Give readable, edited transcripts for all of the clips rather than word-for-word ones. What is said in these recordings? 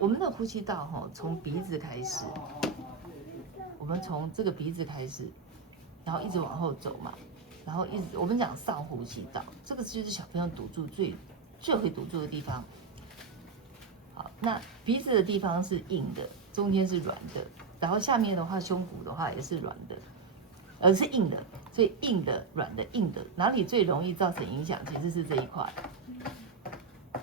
我们的呼吸道哈，从鼻子开始，我们从这个鼻子开始，然后一直往后走嘛，然后一直我们讲上呼吸道，这个就是小朋友堵住最会堵住的地方。好，那鼻子的地方是硬的，中间是软的，然后下面的话胸骨的话也是软的，是硬的，所以硬的、软的、硬的，哪里最容易造成影响？其实是这一块。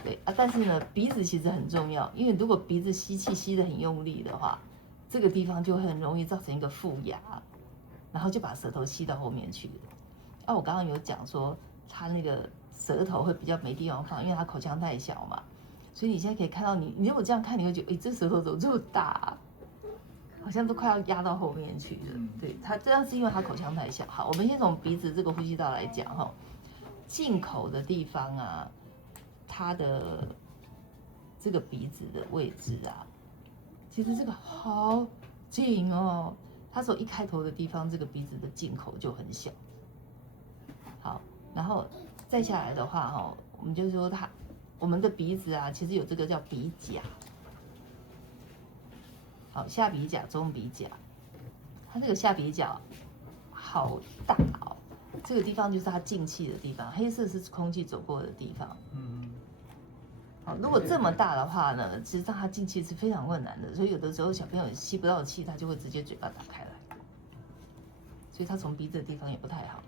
对啊，但是呢，鼻子其实很重要，因为如果鼻子吸气吸得很用力的话，这个地方就很容易造成一个负压，然后就把舌头吸到后面去了。我刚刚有讲说，他那个舌头会比较没地方放，因为他口腔太小嘛，所以你现在可以看到你如果这样看，你会觉得，这舌头怎么这么大啊？好像都快要压到后面去了。对，他这样是因为他口腔太小。好，我们先从鼻子这个呼吸道来讲哈，进口的地方啊。它的这个鼻子的位置啊，其实这个好近哦。它从一开头的地方，这个鼻子的进口就很小。好，然后再下来的话哈，我们就说我们的鼻子啊，其实有这个叫鼻甲。好，下鼻甲、中鼻甲，它这个下鼻甲好大哦。这个地方就是它进气的地方，黑色是空气走过的地方。好，如果这么大的话呢，其实让它进气是非常困难的，所以有的时候小朋友吸不到气，他就会直接嘴巴打开来，所以他从鼻子的地方也不太好。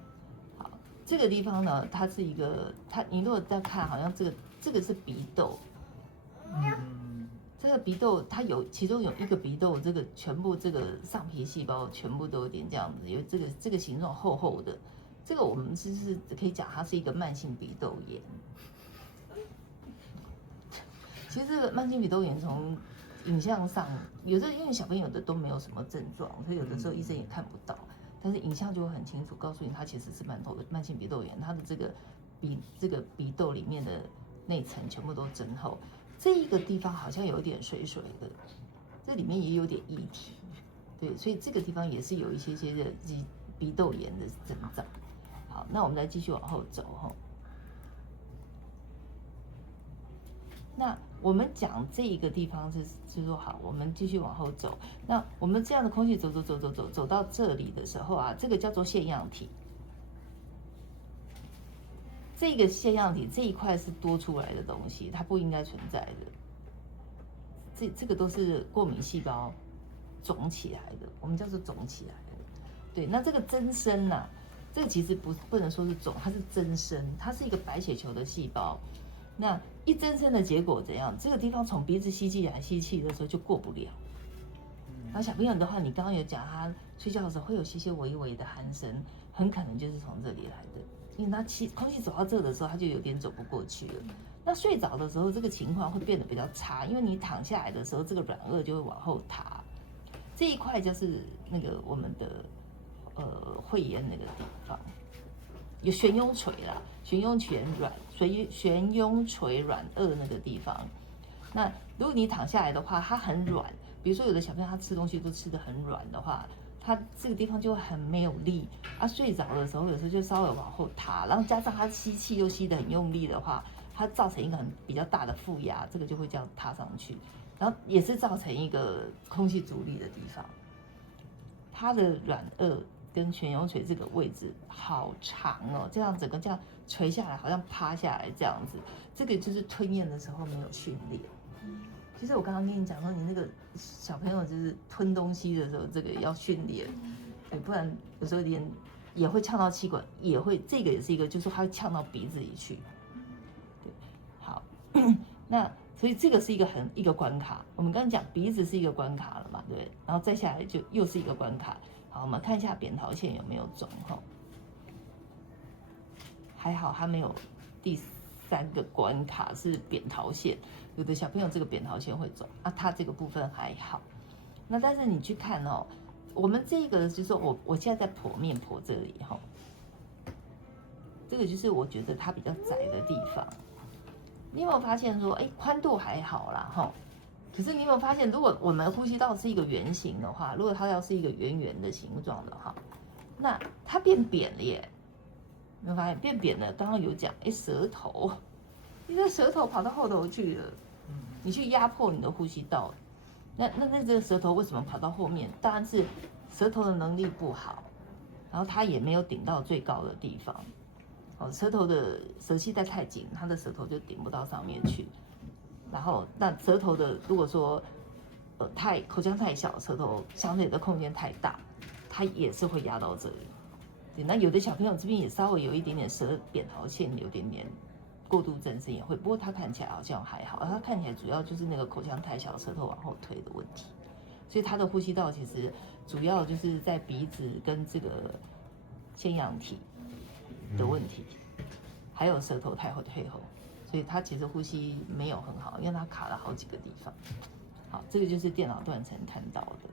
好，这个地方呢，它是一个，你如果再看，好像这个是鼻窦，这个鼻窦它其中有一个鼻窦，这个全部这个上皮细胞全部都有点这样子，有这个形状厚厚的，这个我们是可以讲它是一个慢性鼻窦炎。其实这个慢性鼻窦炎从影像上，有的因为小朋友的都没有什么症状，所以有的时候医生也看不到，但是影像就会很清楚告诉你，它其实是慢性鼻窦炎，它的这个鼻窦里面的内层全部都增厚，这一个地方好像有点水水的，这里面也有点液体，对，所以这个地方也是有一些的鼻窦炎的征兆。好，那我们来继续往后走哈。那我们讲这一个地方是说好，我们继续往后走。那我们这样的空气走到这里的时候啊，这个叫做腺样体。这个腺样体这一块是多出来的东西，它不应该存在的。这个都是过敏细胞肿起来的，我们叫做肿起来的。对，那这个增生啊，这个其实不能说是肿，它是增生，它是一个白血球的细胞。那一增生的结果怎样？这个地方从鼻子吸气的时候就过不了。然后小朋友的话，你刚刚有讲他睡觉的时候会有些微微的鼾声，很可能就是从这里来的，因为他空气走到这的时候，他就有点走不过去了。那睡着的时候，这个情况会变得比较差，因为你躺下来的时候，这个软腭就会往后塌。这一块就是那个我们的会厌那个地方。有悬雍垂啦，悬雍垂软腭那个地方。那如果你躺下来的话，它很软，比如说有的小朋友他吃东西都吃得很软的话，他这个地方就会很没有力。睡着的时候有时候就稍微往后塌，然后加上他吸气又吸得很用力的话，它造成一个比较大的负压，这个就会这样塌上去，然后也是造成一个空气阻力的地方。它的软腭跟悬雍垂这个位置好长哦，这样整个这样垂下来，好像趴下来这样子，这个就是吞咽的时候没有训练。其实我刚刚跟你讲说，你那个小朋友就是吞东西的时候，这个要训练，对，不然有时候也会呛到气管，也会这个也是一个，就是它会呛到鼻子里去。对，好，那所以这个是一个关卡。我们刚刚讲鼻子是一个关卡了嘛，对不对？然后再下来就又是一个关卡。好，我们看一下扁桃腺有没有肿哈。还好它没有第3个关卡是扁桃腺，有的小朋友这个扁桃腺会肿啊，它这个部分还好。那但是你去看哦，我们这个就是我现在在剖面剖这里哈，这个就是我觉得它比较窄的地方。你有没有发现说，宽度还好啦哈？可是你有没有发现，如果我们呼吸道是一个圆形的话，如果它要是一个圆圆的形状的话，那它变扁了耶。有没有发现变扁了？刚刚有讲，舌头，你的舌头跑到后头去了，你去压迫你的呼吸道，那这个舌头为什么跑到后面？当然是舌头的能力不好，然后它也没有顶到最高的地方。舌头的舌系带太紧，它的舌头就顶不到上面去。然后那舌头的如果说口腔太小，舌头相对的空间太大，它也是会压到这里。对，那有的小朋友这边也稍微有一点点舌扁桃腺有点点过度增生也会，不过他看起来好像还好，他看起来主要就是那个口腔太小，舌头往后推的问题。所以他的呼吸道其实主要就是在鼻子跟这个腺样体的问题，还有舌头太退后，所以他其实呼吸没有很好，因为他卡了好几个地方。好，这个就是电脑断层看到的。